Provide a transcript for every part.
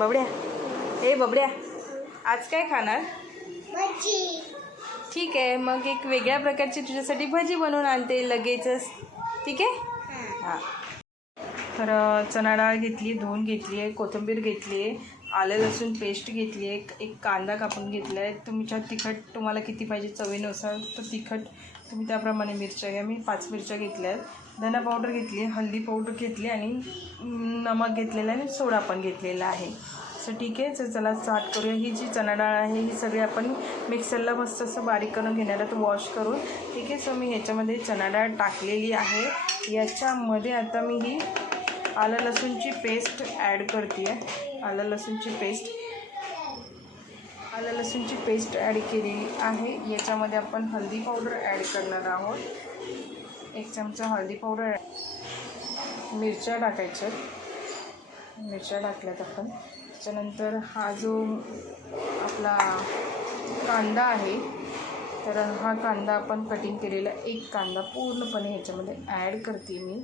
बबड्या, ए बबड्या, आज काय खाणार? भजी. ठीक आहे, मग एक वेगळ्या प्रकारची तुझ्यासाठी भजी बनवून आणते लगेचच. ठीक आहे? हां. तर चणा डाळ घेतली, धुवून घेतली आहे, कोथिंबीर घेतली आहे, आलं लसूण पेस्ट घेतली आहे, एक कांदा कापून घेतला आहे. तुमच्या तिखट तुम्हाला किती पाहिजे चवीनुसार तर तिखट तुम्ही त्याप्रमाणे मिरच्या घ्या. मी 5 मिरच्या घेतल्या आहेत. धना पावडर घेतली आहे, हळदी पावडर घेतली आणि नमक घेतलेलं आहे आणि सोडा पण घेतलेला आहे. सो ठीक आहे, तर चला स्टार्ट करूया. ही जी चणा डाळ आहे ही सगळी आपण मिक्सरला मस्त असं बारीक करून घेणार आहे, तो वॉश करून. ठीक आहे, सो मी ह्याच्यामध्ये चणा डाळ टाकलेली आहे. याच्यामध्ये आता मी ही आलं लसूणची पेस्ट ॲड करते आहे. आलं लसूणची पेस्ट ॲड केलेली आहे. याच्यामध्ये आपण हळदी पावडर ॲड करणार आहोत. 1 चमचा हळदी पावडर. मिरच्या टाकायच्यात. मिरच्या टाकल्यात आपण. त्याच्यानंतर हा जो आपला कांदा आहे तर हा कांदा आपण कटिंग केलेला एक कांदा पूर्णपणे ह्याच्यामध्ये ॲड करते मी.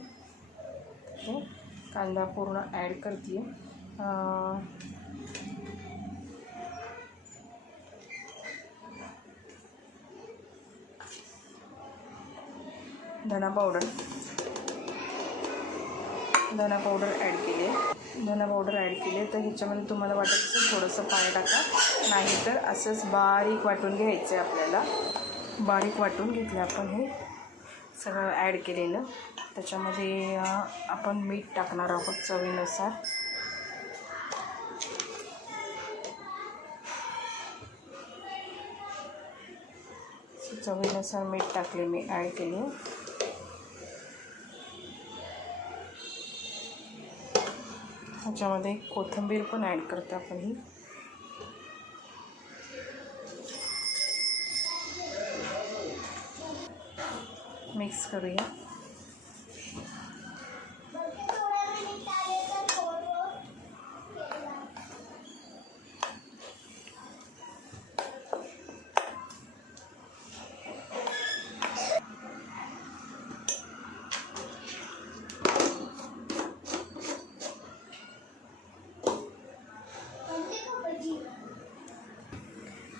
ओके, कांदा पूर्ण ॲड करते. धना पावडर ॲड केली आहे. तर ह्याच्यामध्ये तुम्हाला वाटत असेल थोडंसं पाणी टाका, नाही तर असंच बारीक वाटून घ्यायचं आहे आपल्याला. बारीक वाटून घेतलं आपण हे सगळं ॲड केलेलं. त्याच्यामध्ये आपण मीठ टाकणार आहोत चवीनुसार. चवीनुसार मीठ टाकले, मी ॲड केले. ह्याच्यामध्ये कोथिंबीर पण ॲड करतो आपण. ही मिक्स करूया.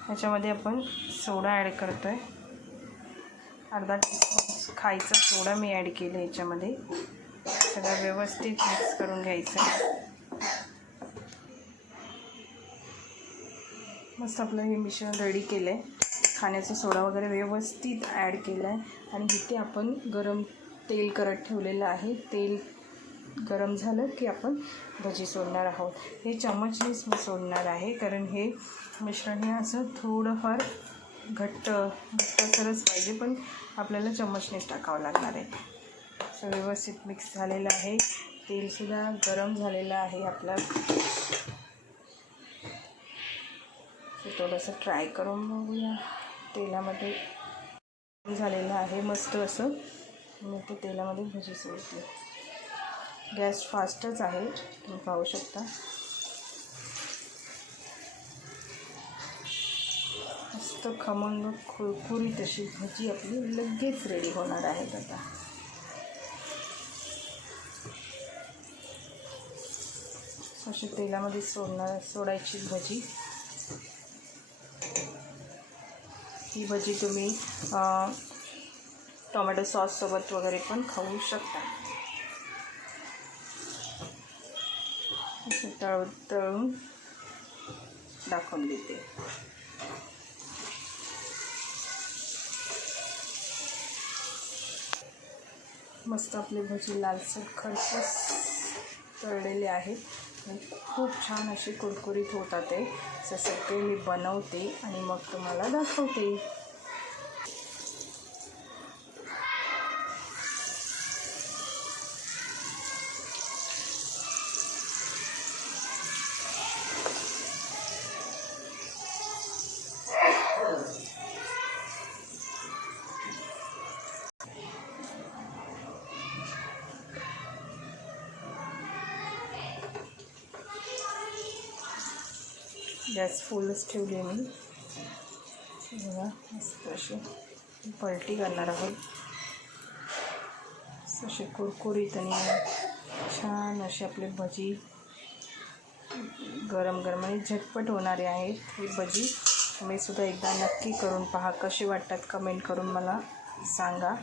ह्याच्यामध्ये आपण सोडा ॲड करतो आहे. अर्धा टीस्पून खायचा सोडा मी ॲड केला ह्याच्यामध्ये. सगळं व्यवस्थित मिक्स करून घ्यायचं आहे. मस्त आपलं हे मिश्रण रेडी केलं आहे. खाण्याचा सोडा वगैरे व्यवस्थित ॲड केला आहे. आणि इथे आपण गरम तेल करत ठेवलेलं आहे. तेल गरम झालं की आपण भजी सोडणार आहोत. हे चमचनीच मी सोडणार आहे, कारण हे मिश्रण हे असं थोडंफार घट्टसरच पाहिजे, पण आपल्याला चमचनीच टाकावं लागणार आहे. असं व्यवस्थित मिक्स झालेलं आहे. तेलसुद्धा गरम झालेलं आहे आपलं. थोडंसं ट्राय करून बघूया. तेलामध्ये झालेलं आहे मस्त असं. मी ते तेलामध्ये भजी सोडते. गॅस फास्टच आहे, तुम्ही पाहू शकता. मस्त खमंग कुरकुरीत अशी भजी आपली लगेच रेडी होणार आहेत. आता अशी तेलामध्ये सोडायची भजी. ही भजी तुम्ही टोमॅटो सॉससोबत वगैरे पण खाऊ शकता. असे तळून दाखवून देते. मस्त आपली भजी लालसर खरपूस तळलेले आहेत. खूप छान असे कुरकुरीत होतात ते. सगळे मी बनवते आणि मग तुम्हाला दाखवते. गॅस फुलच ठेवली मी. बघा मस्त अशी पलटी करणार आहोत. असे कुरकुरीत आणि छान अशी आपली भजी गरम गरम आणि झटपट होणारे आहेत ही भजी. तुम्ही सुद्धा एकदा नक्की करून पहा, कसे वाटतात कमेंट करून मला सांगा.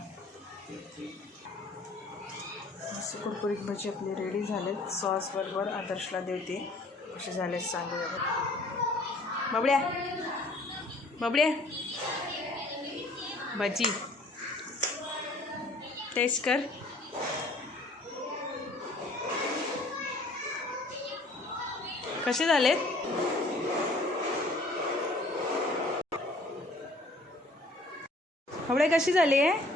मस्त कुरकुरीत भजी आपली रेडी झालेत. सॉसबरोबर आदर्शला देते कसे झाले सांगूया. बबड्या बबड्या भजी टेस्ट कर. कसे झालेत? बबड्या कशी झाली आहे?